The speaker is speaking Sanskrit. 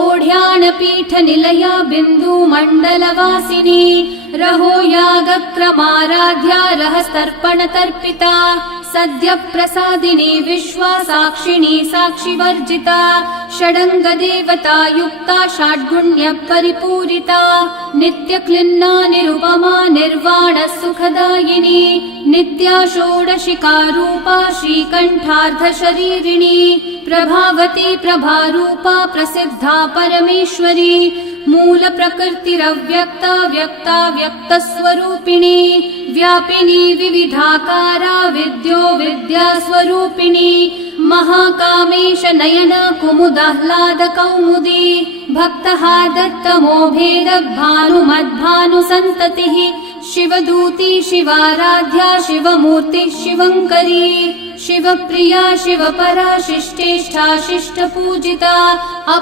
ओढ्यानपीठनिलया बिन्दुमण्डलवासिनी रहो यागक्रमाराध्या रहस्तर्पणतर्पिता सद्यप्रसादिनी विश्वासाक्षिणी साक्षिवर्जिता षडङ्गदेवता युक्ता षड्गुण्यपरिपूरिता नित्यक्लिन्ना निरुपमा निर्वाणसुखदायिनी नित्या षोडशिकारूपा श्रीकण्ठार्धशरीरिणी प्रभावती प्रभारूपा प्रसिद्धा परमेश्वरी मूलप्रकृतिरव्यक्ता व्यक्ता व्यक्तस्वरूपिणी व्यापिनी विविधाकारा विद्यो विद्यास्वरूपिणी महाकामेश नयना कुमुदाह्लादकौमुदी भक्तः दत्तमोभेद भानुमद्भानुसन्ततिः शिवदूती शिवाराध्या शिवमूर्ति शिवङ्करी शिवप्रिया शिवपरा शिष्टेष्ठा शिष्टपूजिता